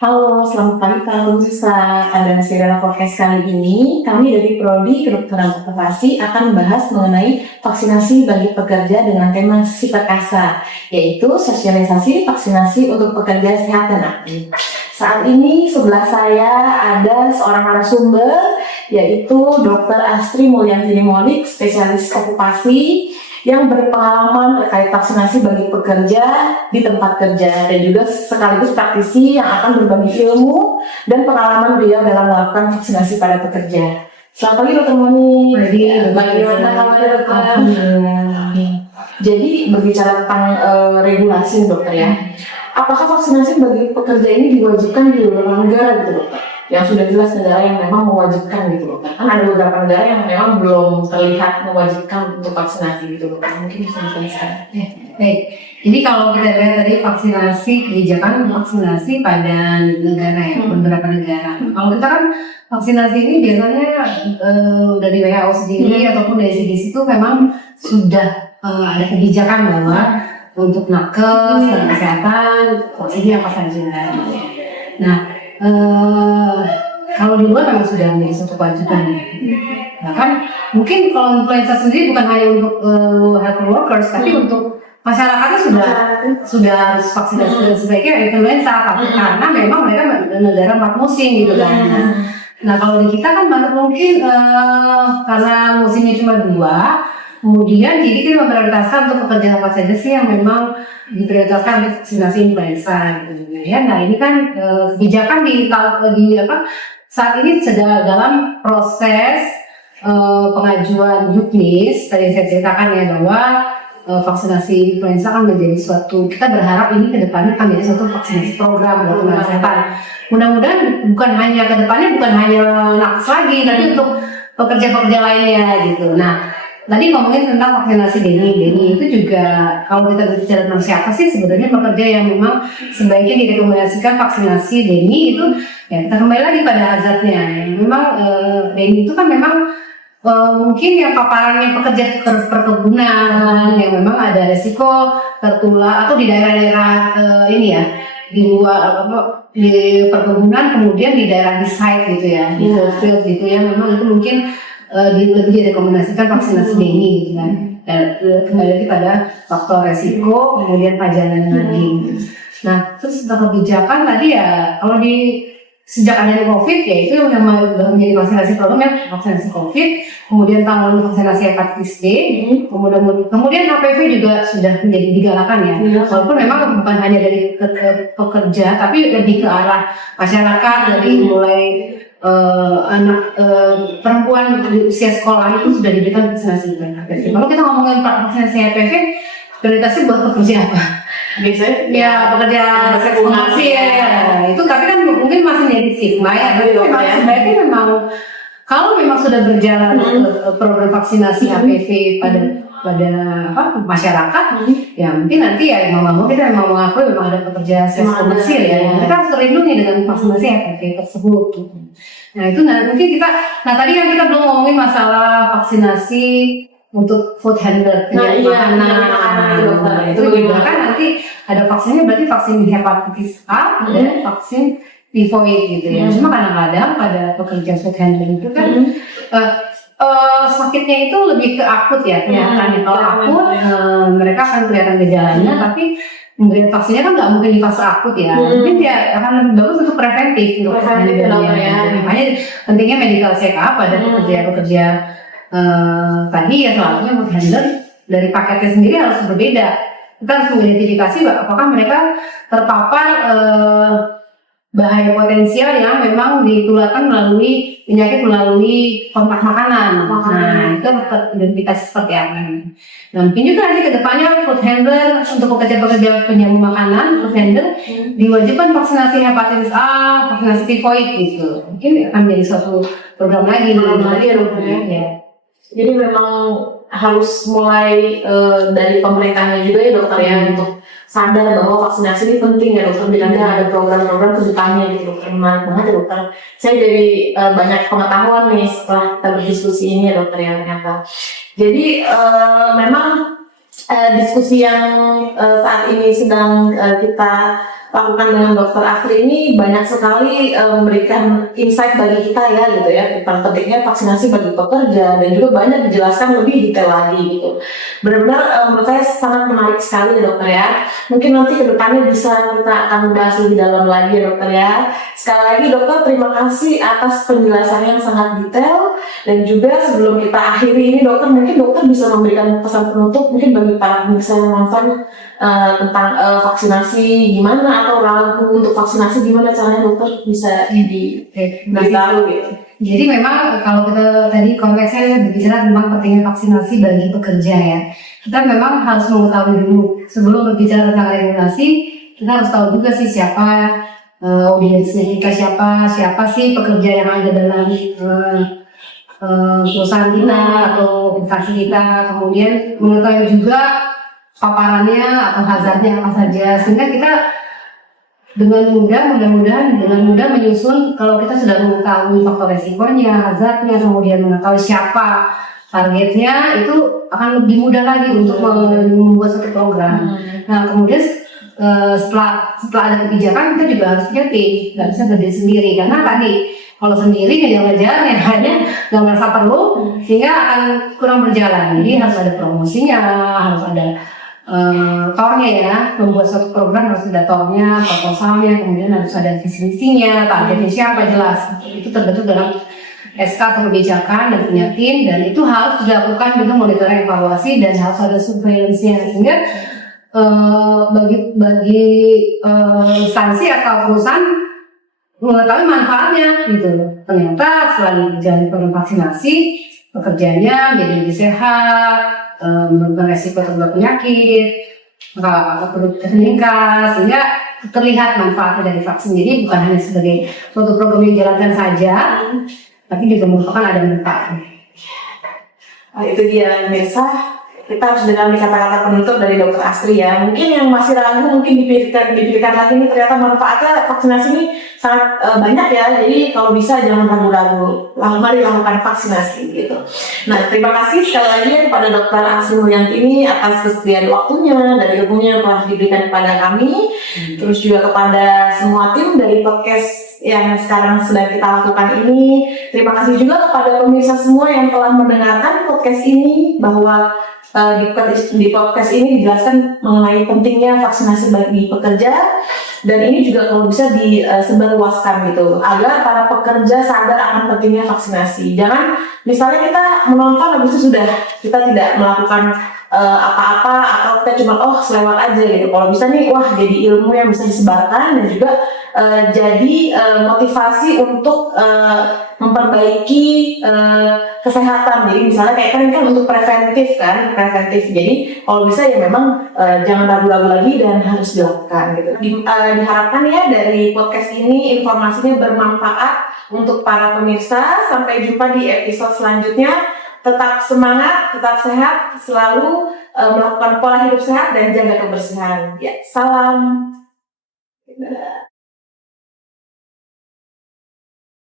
Halo, selamat pagi Pak Lusa. Pada serial podcast kali ini, kami dari Prodi Kedokteran Okupasi akan membahas mengenai vaksinasi bagi pekerja dengan tema sifat kasa, yaitu sosialisasi vaksinasi untuk pekerja sehat dan aktif. Saat ini sebelah saya ada seorang narasumber, yaitu Dr. Astri Mulyanti Molik, spesialis okupasi yang berpengalaman terkait vaksinasi bagi pekerja di tempat kerja dan juga sekaligus praktisi yang akan berbagi ilmu dan pengalaman beliau dalam melakukan vaksinasi pada pekerja. Selamat pagi Dr. Moni. Bagaimana kabarnya dokter? Jadi berbicara tentang regulasi dokter ya. Apakah vaksinasi bagi pekerja ini diwajibkan di beberapa negara gitu dokter? Yang sudah jelas negara yang memang mewajibkan gitu dokter. Kan ada beberapa negara yang memang belum terlihat mewajibkan untuk vaksinasi gitu dokter. Mungkin bisa dijelaskan. Baik, jadi kalau kita lihat tadi vaksinasi, kebijakan vaksinasi pada negara ya, beberapa negara. Kalau kita kan vaksinasi ini biasanya dari WHO sendiri ataupun dari CDC itu memang sudah ada kebijakan bahwa untuk nakes dan kesehatan ini apa saja. Nah, kalau di luar memang sudah menjadi suatu kewajiban. Bahkan mungkin kalau influenza sendiri bukan hanya untuk health workers, tapi untuk masyarakatnya sudah harus vaksinasi sebaiknya influenza karena memang mereka negara 4 musim gitu kan. Nah kalau di kita kan mungkin karena musimnya cuma 2, kemudian jadi kita memprioritaskan untuk pekerjaan apa saja sih yang memang diprioritaskan untuk vaksinasi influenza gitu ya. Nah ini kan kebijakan di saat ini sedang dalam proses pengajuan juknis. Tadi saya ceritakan ya bahwa vaksinasi influenza kan menjadi suatu, kita berharap ini ke depannya akan menjadi suatu vaksinasi program untuk kesehatan. Mudah-mudahan bukan hanya nakes lagi, tapi untuk pekerja-pekerja lainnya gitu. Nah, tadi ngomongin tentang vaksinasi dini itu juga kalau kita berbicara tentang siapa sih sebenarnya pekerja yang memang sebaiknya direkomendasikan vaksinasi dini itu ya kita kembali lagi pada hazardnya. Memang dini itu kan memang mungkin yang paparannya pekerja perkebunan yang memang ada resiko tertular atau di daerah-daerah ini ya di luar di perkebunan kemudian di daerah di site gitu ya di field gitu ya memang itu mungkin lebih direkomendasikan vaksinasi dini gitu kan. Kembali lagi pada faktor resiko kemudian pajanan lagi. Nah terus tentang kebijakan tadi ya kalau di sejak adanya COVID ya itu yang menjadi vaksinasi program ya vaksinasi COVID, kemudian tahun vaksinasi hepatitis D, kemudian HPV juga sudah menjadi digalakan ya. Walaupun memang bukan hanya dari pekerja tapi lebih ke arah masyarakat dari mulai anak perempuan di usia sekolah itu sudah diberikan vaksinasi HPV. Kalau kita ngomongin vaksinasi HPV, prioritasnya buat pekerja apa? Biasanya ya pekerja seks komersil ya. Itu tapi kan mungkin masih jadi stigma ya. Tapi memang sebaiknya memang kalau memang sudah berjalan program vaksinasi HPV pada masyarakat ya mungkin nanti ya mau kita memang mengakui memang ada pekerja seks komersil ya. Kita harus terlindungi dengan vaksinasi HPV tersebut. Nah itu mungkin kita tadi kan kita belum ngomongin masalah vaksinasi untuk food handler makanan itu juga kan nanti ada vaksinnya berarti vaksin hepatitis A dan vaksin tivoid gitu ya. Cuma kadang-kadang pada pekerja food handler itu kan sakitnya itu lebih ke akut ya kelihatannya. Kalau akut mereka akan kelihatan gejalanya tapi kemudian vaksinnya kan nggak mungkin di fase akut ya. Mungkin dia akan lebih bagus untuk preventif untuk ya. Makanya pentingnya medical check up pada pekerja-pekerja tadi ya selalunya food handler dari paketnya sendiri harus berbeda. Kita harus mengidentifikasi apakah mereka terpapar bahaya potensial yang memang ditularkan melalui penyakit melalui kontak makanan. Nah itu teridentifikasi seperti apa. Nah mungkin juga nanti kedepannya food handler untuk pekerja-pekerja penyambung makanan food handler diwajibkan vaksinasi hepatitis A, vaksinasi tivoid gitu. Mungkin akan menjadi suatu program lagi ya. Jadi memang harus mulai dari pemerintahnya juga ya dokter ya untuk sadar bahwa vaksinasi ini penting ya dokter. Jadi ada program-program ke depannya gitu dokter. Menarik banget ya dokter. Saya jadi banyak pengetahuan nih setelah kita berdiskusi ini ya dokter ya ternyata. Jadi memang diskusi yang saat ini sedang kita lakukan dengan Dokter Astri ini banyak sekali memberikan insight bagi kita ya gitu ya, tentang pentingnya vaksinasi bagi pekerja, dan juga banyak dijelaskan lebih detail lagi gitu. Benar-benar menurut saya sangat menarik sekali ya dokter ya. Mungkin nanti kedepannya bisa kita akan bahas lebih dalam lagi ya dokter ya. Sekali lagi dokter, terima kasih atas penjelasannya yang sangat detail. Dan juga sebelum kita akhiri ini dokter, mungkin dokter bisa memberikan pesan penutup mungkin bagi para pemirsa yang nonton tentang vaksinasi gimana, atau ragu untuk vaksinasi gimana caranya dokter bisa diberitahu gitu. Jadi memang kalau kita tadi konteksnya berbicara tentang pentingnya vaksinasi bagi pekerja ya, kita memang harus mengetahui dulu sebelum berbicara tentang regulasi, kita harus tahu juga sih siapa audiensnya kita, siapa sih pekerja yang ada dalam perusahaan kita atau instansi kita, kemudian mengetahui juga paparannya atau hazardnya apa saja, sehingga kita dengan mudah menyusun. Kalau kita sudah mengetahui faktor resikonya, hazardnya, kemudian mengetahui siapa targetnya, itu akan lebih mudah lagi untuk membuat suatu program. Nah kemudian setelah ada kebijakan, kita juga harus punya tim, nggak bisa berdiri sendiri, karena tadi kalau sendiri ngejar-ngejar ya hanya nggak merasa perlu, sehingga akan kurang berjalan. Jadi harus ada promosinya, harus ada tornya ya, membuat suatu program harus ada tornya, proposalnya, kemudian harus ada visi misinya, targetnya siapa, jelas. Itu terbentuk dalam SK atau kebijakan dan punya tim, dan itu harus dilakukan dengan monitoring, evaluasi, dan harus ada surveillance-nya, sehingga bagi instansi atau perusahaan mengetahui manfaatnya gitu. Ternyata selain berjalan program vaksinasi, pekerjanya menjadi lebih sehat, beresiko terkena penyakit, produktivitas meningkat, sehingga terlihat manfaatnya dari vaksin. Jadi bukan hanya sebagai suatu program yang dijalankan saja, tapi juga merupakan ada manfaatnya. Itu dia pemirsa, kita harus dengar kata-kata penutup dari Dokter Astri ya. Mungkin yang masih ragu, mungkin dipikirkan lagi nih, ternyata manfaatnya vaksinasi ini sangat banyak ya. Jadi kalau bisa jangan ragu-ragu, mari lakukan vaksinasi gitu. Nah terima kasih sekali lagi kepada Dokter Astri Mulyanti ini atas kesediaan waktunya dan ilmunya yang telah diberikan kepada kami. Terus juga kepada semua tim dari podcast yang sekarang sedang kita lakukan ini. Terima kasih juga kepada pemirsa semua yang telah mendengarkan podcast ini, bahwa di podcast ini dijelaskan mengenai pentingnya vaksinasi bagi pekerja, dan ini juga kalau bisa disebarluaskan gitu, agar para pekerja sadar akan pentingnya vaksinasi. Jangan misalnya kita menonton habis itu sudah kita tidak melakukan apa-apa, atau kita cuma selewat aja gitu. Kalau bisa nih, wah jadi ilmu yang bisa disebarkan, dan juga jadi motivasi untuk memperbaiki kesehatan. Jadi misalnya kayak kan untuk preventif. Jadi kalau bisa ya memang jangan ragu-ragu lagi dan harus dilakukan gitu. Diharapkan ya dari podcast ini informasinya bermanfaat untuk para pemirsa. Sampai jumpa di episode selanjutnya. Tetap semangat, tetap sehat, selalu melakukan pola hidup sehat dan jaga kebersihan. Ya, salam.